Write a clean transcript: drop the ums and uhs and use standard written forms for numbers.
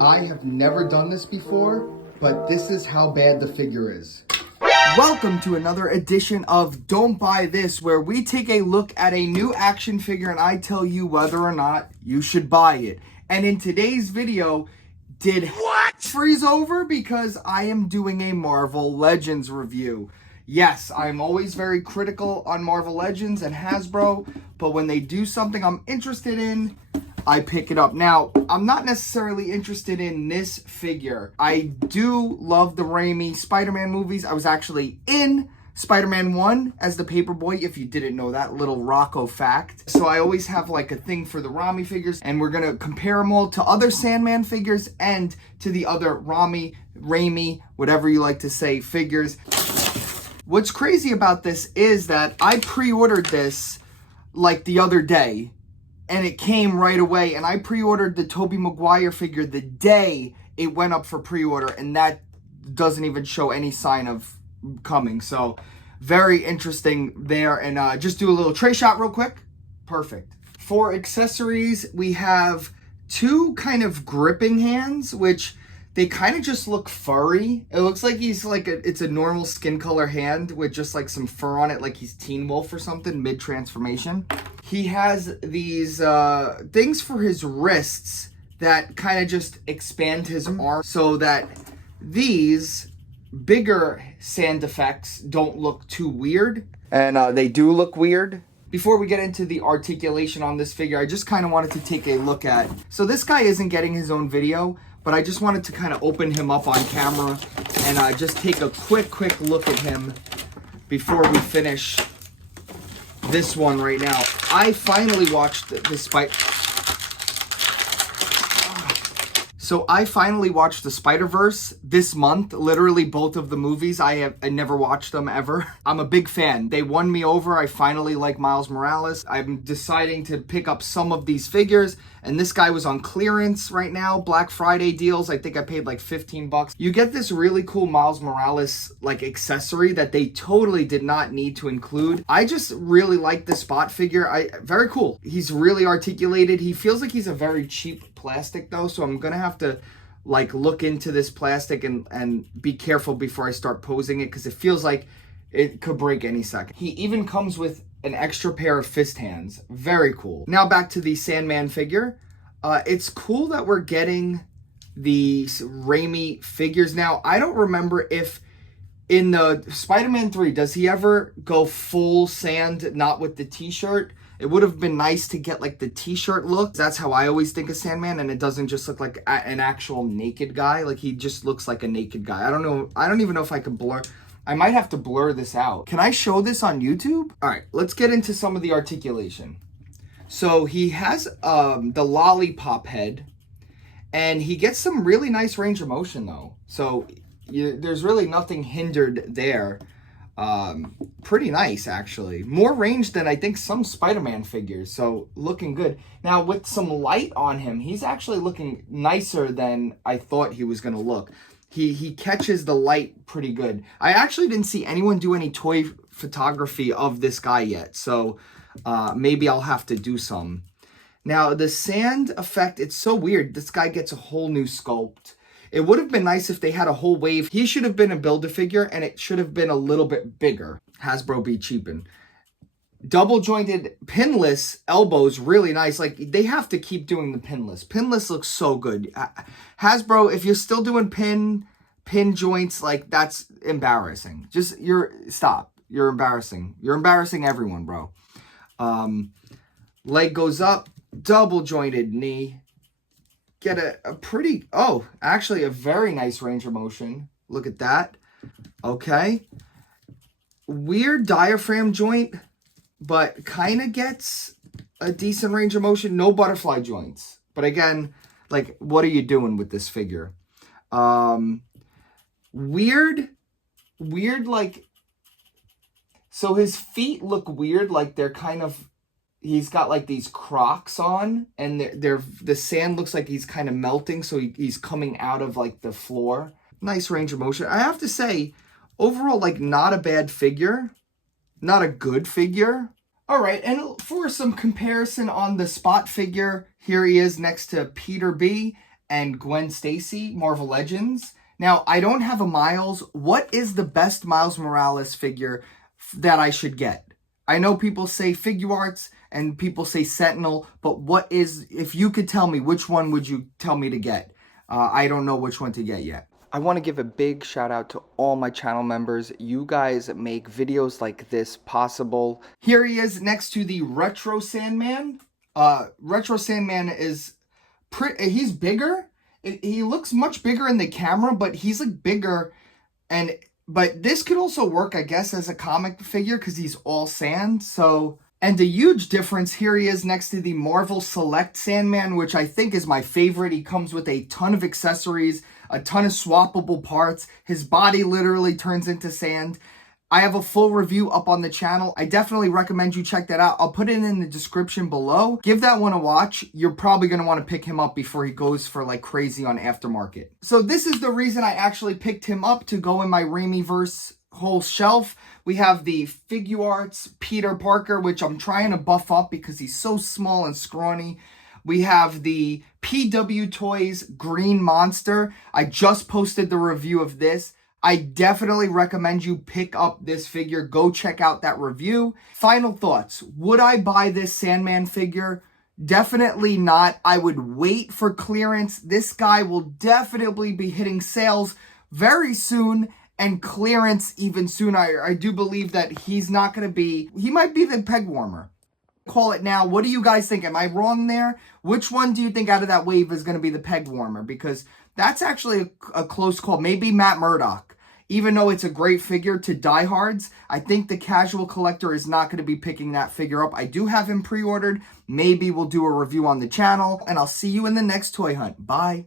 I have never done this before, but this is how bad the figure is. Welcome to another edition of Don't Buy This, where we take a look at a new action figure and I tell you whether or not you should buy it. And in today's video, did what freeze over? Because I am doing a Marvel Legends review. Yes, I'm always very critical on Marvel Legends and Hasbro, but when they do something I'm interested in, I pick it up. Now, I'm not necessarily interested in this figure. I do love the Raimi Spider-Man movies. I was actually in Spider-Man 1 as the paperboy, if you didn't know that little Rocco fact. So I always have like a thing for the Raimi figures, and we're gonna compare them all to other Sandman figures and to the other Raimi, whatever you like to say, figures. What's crazy about this is that I pre-ordered this like the other day, and it came right away, and I pre-ordered the Tobey Maguire figure the day it went up for pre-order, and that doesn't even show any sign of coming. So very interesting there. And just do a little tray shot real quick. Perfect. For accessories, we have two kind of gripping hands, which they kind of just look furry. It looks like he's like it's a normal skin color hand with just like some fur on it, like he's Teen Wolf or something mid-transformation. He has these things for his wrists that kind of just expand his arm so that these bigger sand effects don't look too weird. And they do look weird. Before we get into the articulation on this figure, I just kind of wanted to take a look at. So this guy isn't getting his own video, but I just wanted to kind of open him up on camera and just take a quick look at him before we finish this one right now. I finally watched the Spider-Verse this month. Literally both of the movies. I never watched them ever. I'm a big fan. They won me over. I finally like Miles Morales. I'm deciding to pick up some of these figures, and this guy was on clearance right now. Black Friday deals. I think I paid like 15 bucks. You get this really cool Miles Morales like accessory that they totally did not need to include. I just really like the Spot figure. Very cool. He's really articulated. He feels like he's a very cheap plastic though, so I'm gonna have to like look into this plastic and be careful before I start posing it, because it feels like it could break any second. He even comes with an extra pair of fist hands. Very cool. Now back to the Sandman figure. It's cool that we're getting the Raimi figures. Now, I don't remember if in the Spider-Man 3, does he ever go full sand, not with the t-shirt? It would have been nice to get like the t-shirt look. That's how I always think of Sandman, and it doesn't just look like an actual naked guy. Like he just looks like a naked guy. I don't know. I don't even know if I can blur. I might have to blur this out. Can I show this on YouTube? All right, let's get into some of the articulation. So he has the lollipop head, and he gets some really nice range of motion though. So there's really nothing hindered there. Pretty nice actually. More range than I think some Spider-Man figures, so looking good. Now with some light on him, he's actually looking nicer than I thought he was gonna look. He catches the light pretty good. I actually didn't see anyone do any toy photography of this guy yet, so maybe I'll have to do some. Now the sand effect, it's so weird. This guy gets a whole new sculpt. It would have been nice if they had a whole wave. He should have been a Build-A-Figure, and it should have been a little bit bigger. Hasbro be cheapin'. Double jointed pinless elbows, really nice. Like, they have to keep doing the pinless. Pinless looks so good. Hasbro, if you're still doing pin joints, like, that's embarrassing. Stop. You're embarrassing. You're embarrassing everyone, bro. Leg goes up, double jointed knee. Get actually a very nice range of motion. Look at that. Okay. Weird diaphragm joint, but kind of gets a decent range of motion. No butterfly joints. But again, like, what are you doing with this figure? Weird, like, so his feet look weird, like they're kind of, he's got like these Crocs on, and the sand looks like he's kind of melting, so he's coming out of like the floor. Nice range of motion. I have to say, overall, like, not a bad figure. Not a good figure. All right, and for some comparison on the Spot figure, here he is next to Peter B. and Gwen Stacy, Marvel Legends. Now, I don't have a Miles. What is the best Miles Morales figure that I should get? I know people say Figure Arts and people say Sentinel, but what is, if you could tell me, which one would you tell me to get? I don't know which one to get yet. I want to give a big shout out to all my channel members. You guys make videos like this possible. Here he is next to the Retro Sandman. Retro Sandman is he's bigger. He looks much bigger in the camera, but he's like bigger. But this could also work, I guess, as a comic figure because he's all sand. So, and a huge difference, here he is next to the Marvel Select Sandman, which I think is my favorite. He comes with a ton of accessories, a ton of swappable parts. His body literally turns into sand. I have a full review up on the channel. I definitely recommend you check that out. I'll put it in the description below. Give that one a watch. You're probably going to want to pick him up before he goes for like crazy on aftermarket. So this is the reason I actually picked him up to go in my Raimiverse whole shelf. We have the Figure Arts Peter Parker, which I'm trying to buff up because he's so small and scrawny. We have the PW Toys Green Monster. I just posted the review of this. I definitely recommend you pick up this figure. Go check out that review. Final thoughts. Would I buy this Sandman figure? Definitely not. I would wait for clearance. This guy will definitely be hitting sales very soon and clearance even sooner. I do believe that he's not going to be... He might be the peg warmer. Call it now. What do you guys think? Am I wrong there? Which one do you think out of that wave is going to be the peg warmer? Because that's actually a close call. Maybe Matt Murdock. Even though it's a great figure to diehards, I think the casual collector is not going to be picking that figure up. I do have him pre-ordered. Maybe we'll do a review on the channel. And I'll see you in the next toy hunt. Bye.